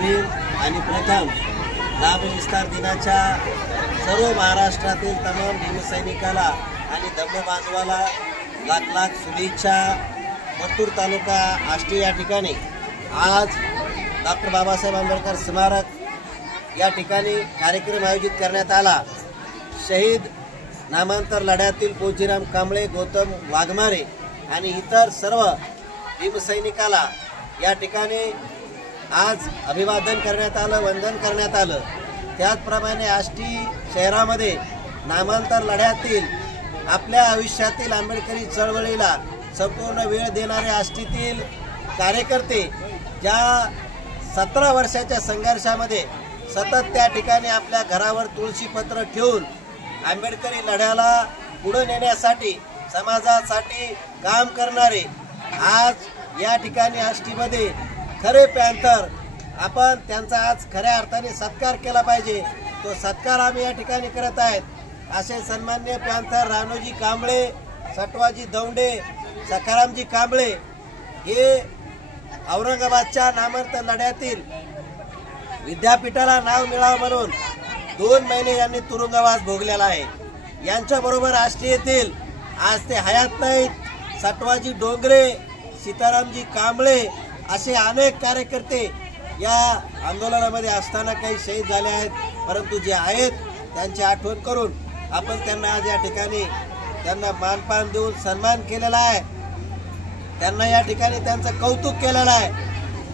भीम आणि प्रथम लाभ विस्तार दिनाच्या सर्व महाराष्ट्रातील तमाम भीमसैनिकाला आणि धम्म बांधवाला लाख लाख शुभेच्छा। परतूर तालुका आष्टी या ठिकाणी आज डॉक्टर बाबासाहेब आंबेडकर स्मारक या ठिकाणी कार्यक्रम आयोजित करण्यात आला। शहीद नामांतर लढ्यातील पोचीराम कांबळे, गौतम वाघमारे आणि इतर सर्व भीमसैनिकाला या ठिकाणी आज अभिवादन करण्यात आलं, वंदन करण्यात आलं। त्याचप्रमाणे आष्टी शहरामध्ये नामांतर लढ्यातील आपल्या आयुष्यातील आंबेडकरी चळवळीला संपूर्ण वेळ देणारे आष्टीतील कार्यकर्ते ज्या 17 वर्षाच्या संघर्षामध्ये सतत त्या ठिकाणी आपल्या घरावर तुळशीपत्र ठेवून आंबेडकरी लढ्याला पुढे नेण्यासाठी समाजासाठी काम करणारे आज या ठिकाणी आष्टीमध्ये खरे पॅंथर आपण त्यांचा आज खऱ्या अर्थाने सत्कार केला पाहिजे। तो सत्कार आम्ही या ठिकाणी करत आहेत। असे सन्मान्य पॅंथर रानोजी कांबळे, सटवाजी दौंडे, सखारामजी कांबळे हे औरंगाबादच्या नामांतर लढ्यातील विद्यापीठाला नाव मिळावं म्हणून 2 महिने यांनी तुरुंगवास भोगलेला आहे। यांच्याबरोबर आष्टी येथील आज ते हयात नाहीत सटवाजी डोंगरे, सीतारामजी कांबळे असे अनेक कार्यकर्ते या आंदोलनामध्ये असताना काही शहीद झाले आहेत, परंतु जे आहेत त्यांची आठवण करून आपण त्यांना आज या ठिकाणी त्यांना मानपान देऊन सन्मान केलेला आहे। त्यांना या ठिकाणी त्यांचं कौतुक केलेलं आहे।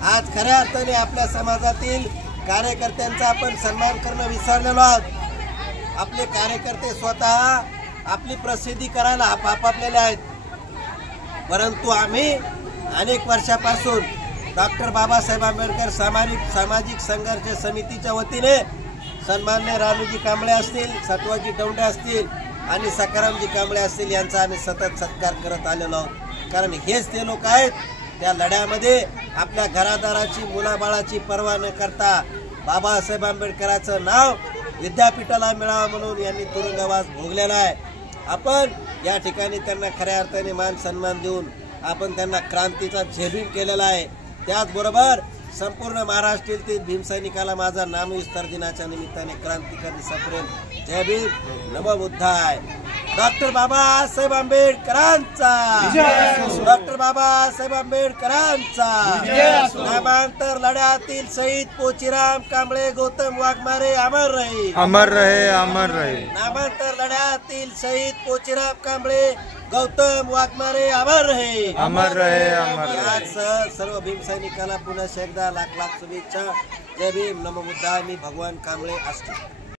आज खऱ्या अर्थाने आपल्या समाजातील कार्यकर्त्यांचा आपण सन्मान करणं विसरलेलो आहोत। आपले कार्यकर्ते स्वतः आपली प्रसिद्धी करायला आपापलेले आहेत, परंतु आम्ही अनेक वर्षापासून डॉक्टर बाबासाहेब आंबेडकर सामाजिक संघर्ष समितीच्या वतीने सन्मान्य रानोजी कांबळे असतील, सटवाजी दौंडे असतील आणि सखारामजी कांबळे असतील यांचा आम्ही सतत सत्कार करत आलेलो आहोत। कारण हेच ते लोक आहेत त्या लढ्यामध्ये आपल्या घरादाराची मुलाबाळाची पर्वा न करता बाबासाहेब आंबेडकरांचं नाव विद्यापीठाला मिळावं म्हणून यांनी तुरुंगवास भोगलेला आहे। आपण या ठिकाणी त्यांना खऱ्या अर्थाने मान सन्मान देऊन आपण त्यांना क्रांतीचा जयभीम केलेला आहे। त्याचबरोबर संपूर्ण महाराष्ट्रातील भीमसैनिकाला माझा नामविस्तार दिनाच्या निमित्ताने क्रांतिकारी सप्रेम जय भीम, नमो बुद्धाय। डॉक्टर बाबासाहेब आंबेडकरांचा, डॉक्टर बाबासाहेब आंबेडकरांचा। नामांतर लढ्यातील शहीद पोचीराम कांबळे, गौतम वाघमारे अमर रहे, अमर रहे, अमर रहे। नामांतर लढ्यातील शहीद पोचीराम कांबळे, गौतम वाघमारे अमर रहे, अमर रहे, अमर रहे। यासह सर्व भीमसैनिकाला पुन्हा एकदा लाख लाख शुभेच्छा। जय भीम, नमो बुद्धाय। मी भगवान कांबळे, आष्टी।